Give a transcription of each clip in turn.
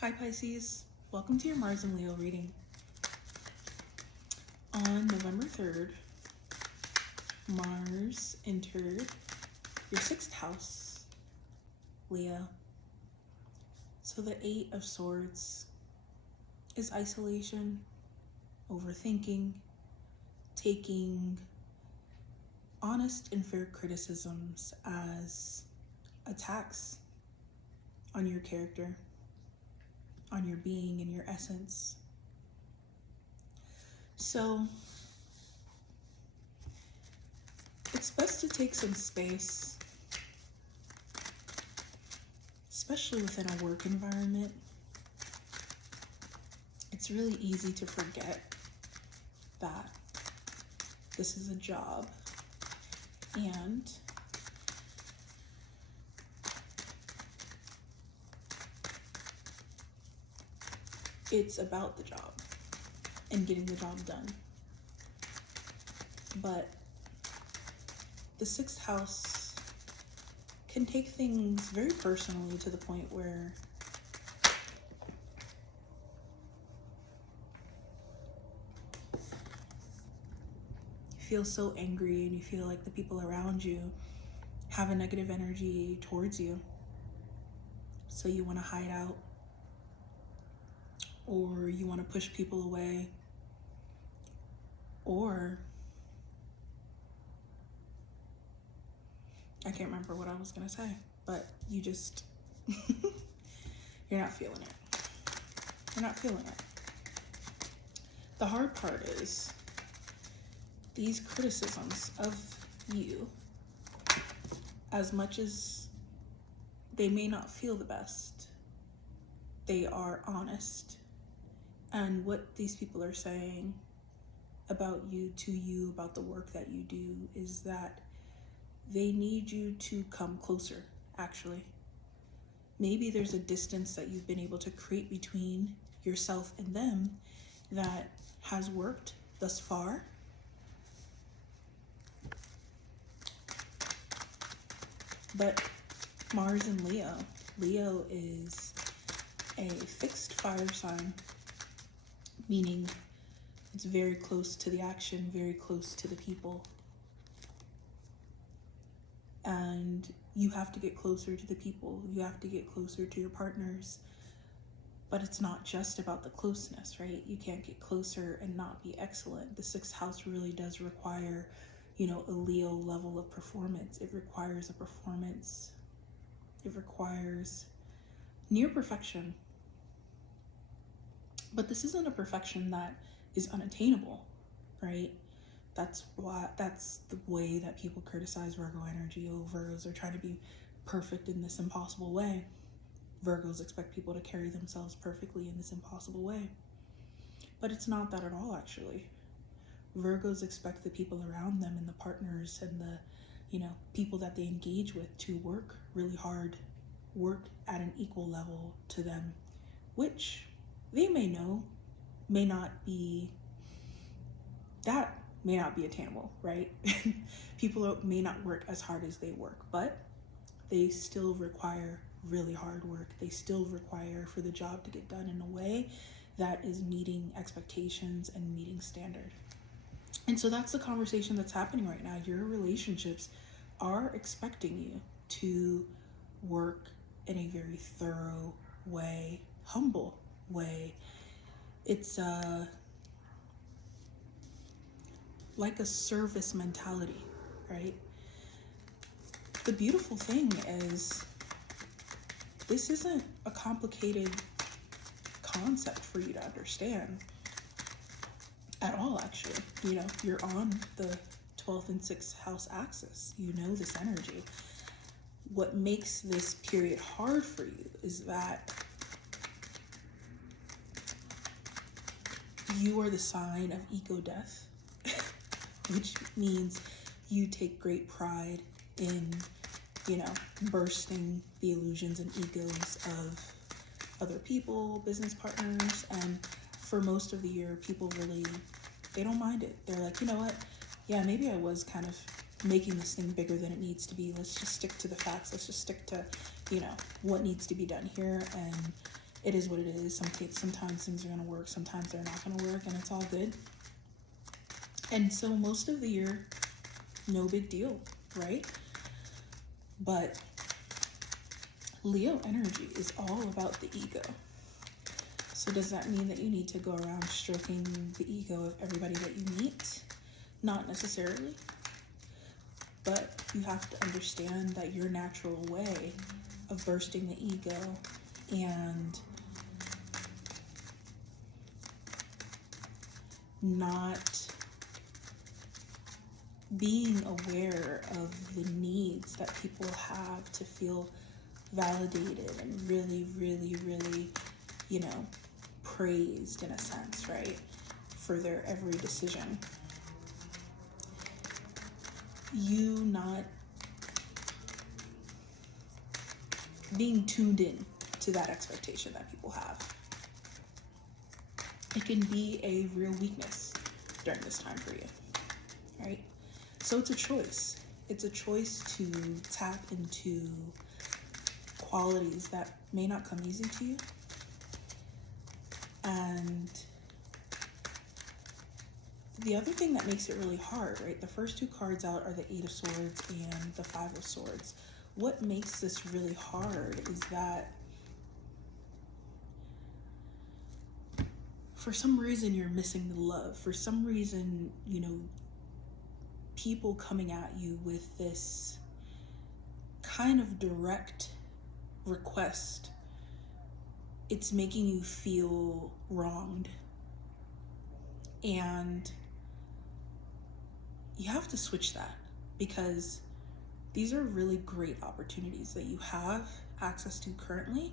Hi Pisces, welcome to your Mars and Leo reading. On November 3rd, Mars entered your 6th house, Leo. So the 8 of Swords is isolation, overthinking, taking honest and fair criticisms as attacks on your character, on your being and your essence. So it's best to take some space, especially within a work environment. It's really easy to forget that this is a job and it's about the job and getting the job done. But the 6th house can take things very personally to the point where you feel so angry and you feel like the people around you have a negative energy towards you. So you want to hide out, or you want to push people away, or I can't remember what I was going to say, but you just, you're not feeling it. You're not feeling it. The hard part is these criticisms of you, as much as they may not feel the best, they are honest. And what these people are saying about you, to you, about the work that you do, is that they need you to come closer, actually. Maybe there's a distance that you've been able to create between yourself and them that has worked thus far. But Mars and Leo. Leo is a fixed fire sign, meaning it's very close to the action, very close to the people. And you have to get closer to the people. You have to get closer to your partners. But it's not just about the closeness, right? You can't get closer and not be excellent. The 6th house really does require, a Leo level of performance. It requires a performance. It requires near perfection. But this isn't a perfection that is unattainable, right? That's the way that people criticize Virgo energy. Oh, Virgos are trying to be perfect in this impossible way. Virgos expect people to carry themselves perfectly in this impossible way. But it's not that at all, actually. Virgos expect the people around them and the partners and the, people that they engage with to work really hard, work at an equal level to them, which they may know may not be attainable, right? People may not work as hard as they work, but they still require really hard work. They still require for the job to get done in a way that is meeting expectations and meeting standard. And so that's the conversation that's happening right now. Your relationships are expecting you to work in a very thorough way, humble way. It's like a service mentality, right? The beautiful thing is this isn't a complicated concept for you to understand at all, actually. You're on the 12th and 6th house axis. You know this energy. What makes this period hard for you is that you are the sign of ego death, which means you take great pride in, bursting the illusions and egos of other people, business partners. And for most of the year, people really, they don't mind it. They're like, you know what? Yeah, maybe I was kind of making this thing bigger than it needs to be. Let's just stick to the facts. Let's just stick to, what needs to be done here. And, it is what it is. Sometimes things are going to work, sometimes they're not going to work, and it's all good. And so most of the year, no big deal, right? But Leo energy is all about the ego. So does that mean that you need to go around stroking the ego of everybody that you meet? Not necessarily. But you have to understand that your natural way of bursting the ego and not being aware of the needs that people have to feel validated and really, really, really, praised in a sense, right? For their every decision. You not being tuned in to that expectation that people have. It can be a real weakness during this time for you, right? So it's a choice. It's a choice to tap into qualities that may not come easy to you. And the other thing that makes it really hard, right? The first two cards out are the Eight of Swords and the Five of Swords. What makes this really hard is that for some reason you're missing the love. For some reason, people coming at you with this kind of direct request, it's making you feel wronged. And you have to switch that, because these are really great opportunities that you have access to currently,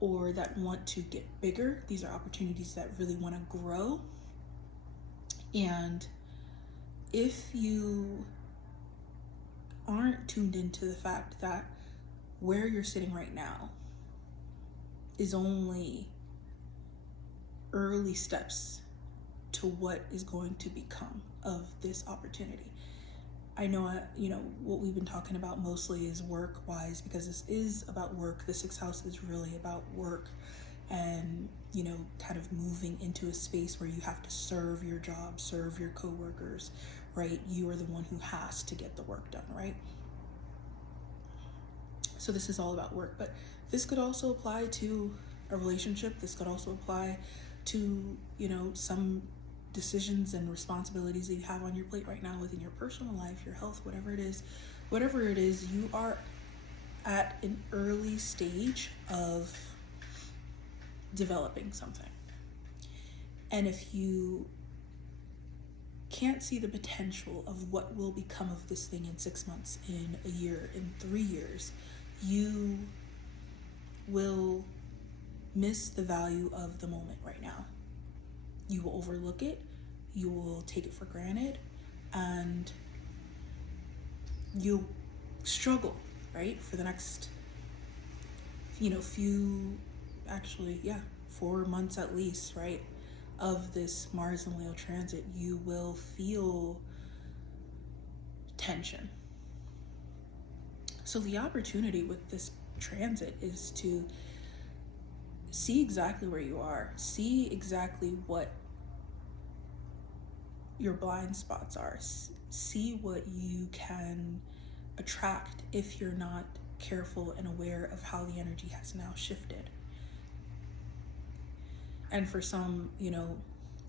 or that want to get bigger. These are opportunities that really want to grow. And if you aren't tuned into the fact that where you're sitting right now is only early steps to what is going to become of this opportunity. I know, what we've been talking about mostly is work-wise, because this is about work. The sixth house is really about work and, kind of moving into a space where you have to serve your job, serve your coworkers, right? You are the one who has to get the work done, right? So this is all about work, but this could also apply to a relationship. This could also apply to, some decisions and responsibilities that you have on your plate right now within your personal life, your health, whatever it is, you are at an early stage of developing something. And if you can't see the potential of what will become of this thing in 6 months, in a year, in 3 years, you will miss the value of the moment right now. You will overlook it, you will take it for granted, and you'll struggle, right? For the next, 4 months at least, right? Of this Mars and Leo transit, you will feel tension. So the opportunity with this transit is to see exactly where you are, see exactly what your blind spots are, see what you can attract if you're not careful and aware of how the energy has now shifted. And for some,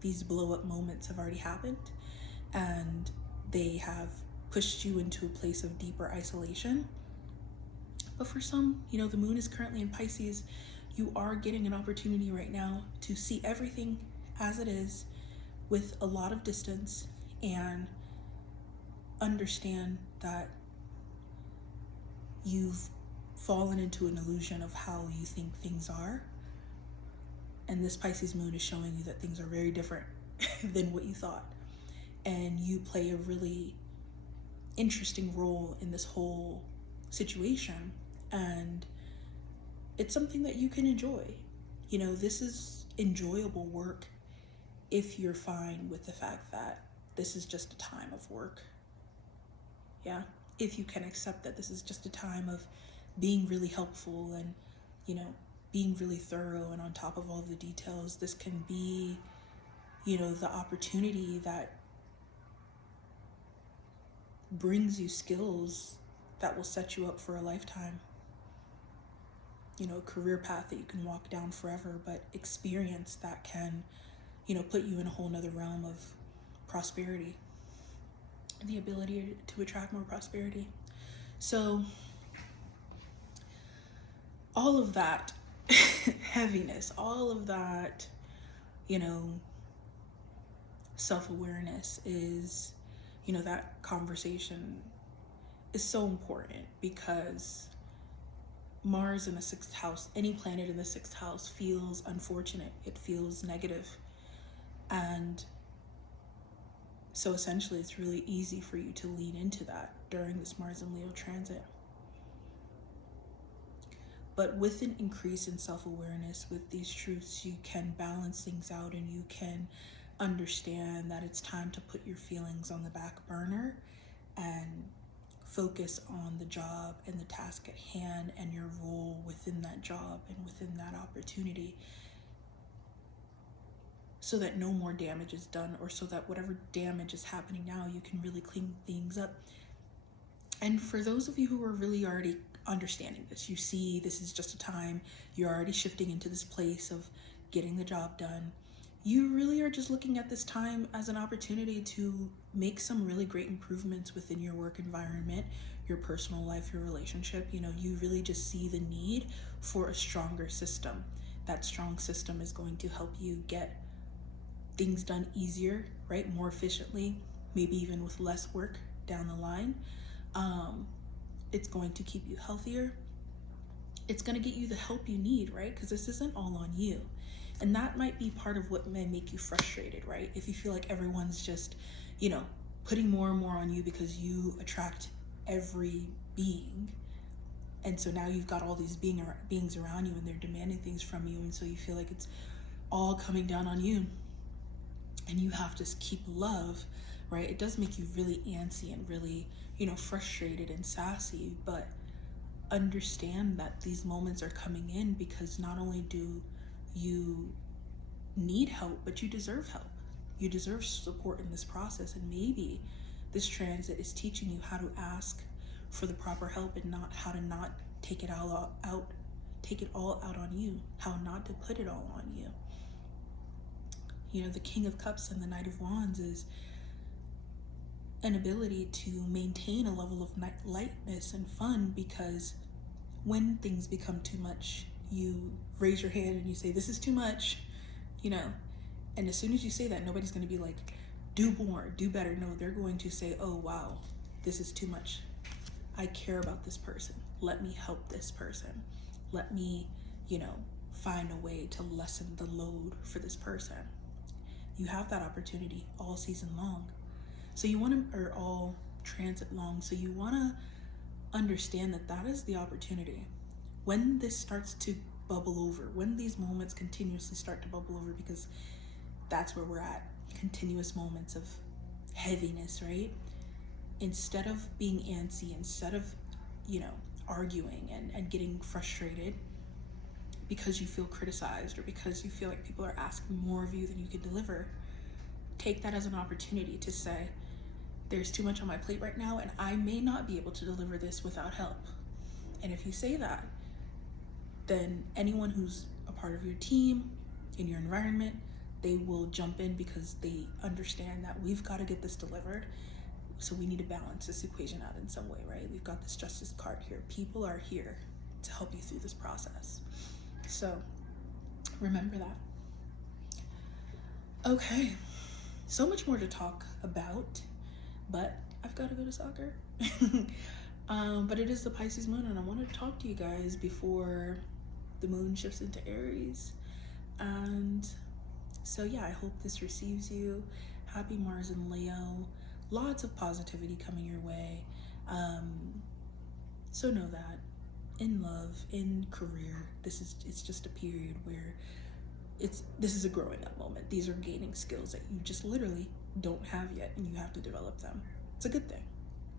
these blow up moments have already happened, and they have pushed you into a place of deeper isolation. But for some, the moon is currently in Pisces. You are getting an opportunity right now to see everything as it is, with a lot of distance, and understand that you've fallen into an illusion of how you think things are. And this Pisces moon is showing you that things are very different than what you thought. And you play a really interesting role in this whole situation. And it's something that you can enjoy. This is enjoyable work if you're fine with the fact that this is just a time of work. Yeah. If you can accept that this is just a time of being really helpful and, being really thorough and on top of all of the details. This can be, you know, the opportunity that brings you skills that will set you up for a lifetime. You know, a career path that you can walk down forever, but experience that can, you know, put you in a whole nother realm of prosperity, the ability to attract more prosperity. So all of that heaviness, all of that, you know, self-awareness is, you know, that conversation is so important, because Mars in the 6th house, any planet in the 6th house, feels unfortunate. It feels negative. And so essentially it's really easy for you to lean into that during this Mars and Leo transit. But with an increase in self-awareness, with these truths, you can balance things out, and you can understand that it's time to put your feelings on the back burner and focus on the job and the task at hand and your role within that job and within that opportunity, so that no more damage is done, or so that whatever damage is happening now, you can really clean things up. And for those of you who are really already understanding this, you see this is just a time, you're already shifting into this place of getting the job done. You really are just looking at this time as an opportunity to make some really great improvements within your work environment, your personal life, your relationship. You know, you really just see the need for a stronger system. That strong system is going to help you get things done easier, right? More efficiently, maybe even with less work down the line. It's going to keep you healthier. It's going to get you the help you need, right? Because this isn't all on you. And that might be part of what may make you frustrated, right? If you feel like everyone's just, you know, putting more and more on you because you attract every being. And so now you've got all these beings around you, and they're demanding things from you. And so you feel like it's all coming down on you. And you have to keep love, right? It does make you really antsy and really, you know, frustrated and sassy, but understand that these moments are coming in because not only do you need help, but you deserve help. You deserve support in this process. And maybe this transit is teaching you how to ask for the proper help, and not how to not take it all out on you, how not to put it all on you. You know, the King of Cups and the Knight of Wands is an ability to maintain a level of lightness and fun, because when things become too much, you raise your hand and you say, this is too much, you know. And as soon as you say that, nobody's going to be like, do more, do better. No, they're going to say, oh, wow, this is too much. I care about this person. Let me help this person. Let me, you know, find a way to lessen the load for this person. You have that opportunity all season long. So you want to, or all transit long. So you want to understand that that is the opportunity. When this starts to bubble over, when these moments continuously start to bubble over, because that's where we're at, continuous moments of heaviness, right? Instead of being antsy, instead of, you know, arguing and getting frustrated because you feel criticized or because you feel like people are asking more of you than you can deliver, take that as an opportunity to say, there's too much on my plate right now, and I may not be able to deliver this without help. And if you say that, then anyone who's a part of your team, in your environment, they will jump in because they understand that we've got to get this delivered. So we need to balance this equation out in some way, right? We've got this justice card here. People are here to help you through this process. So remember that. Okay, so much more to talk about, but I've got to go to soccer. But it is the Pisces moon, and I wanted to talk to you guys before the moon shifts into Aries. And so yeah, I hope this receives you. Happy Mars and Leo. Lots of positivity coming your way. So know that in love, in career, it's just a period where this is a growing up moment. These are gaining skills that you just literally don't have yet, and you have to develop them. It's a good thing,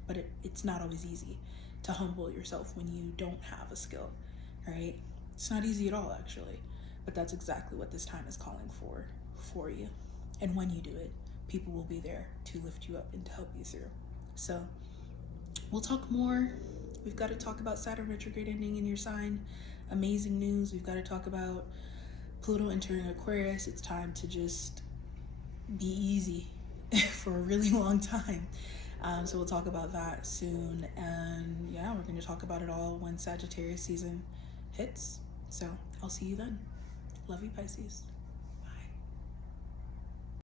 but it's not always easy to humble yourself when you don't have a skill, right? It's not easy at all, actually, but that's exactly what this time is calling for you. And when you do it, people will be there to lift you up and to help you through. So we'll talk more. We've got to talk about Saturn retrograde ending in your sign. Amazing news. We've got to talk about Pluto entering Aquarius. It's time to just be easy for a really long time. So we'll talk about that soon. And yeah, we're going to talk about it all when Sagittarius season hits. So I'll see you then. Love you, Pisces.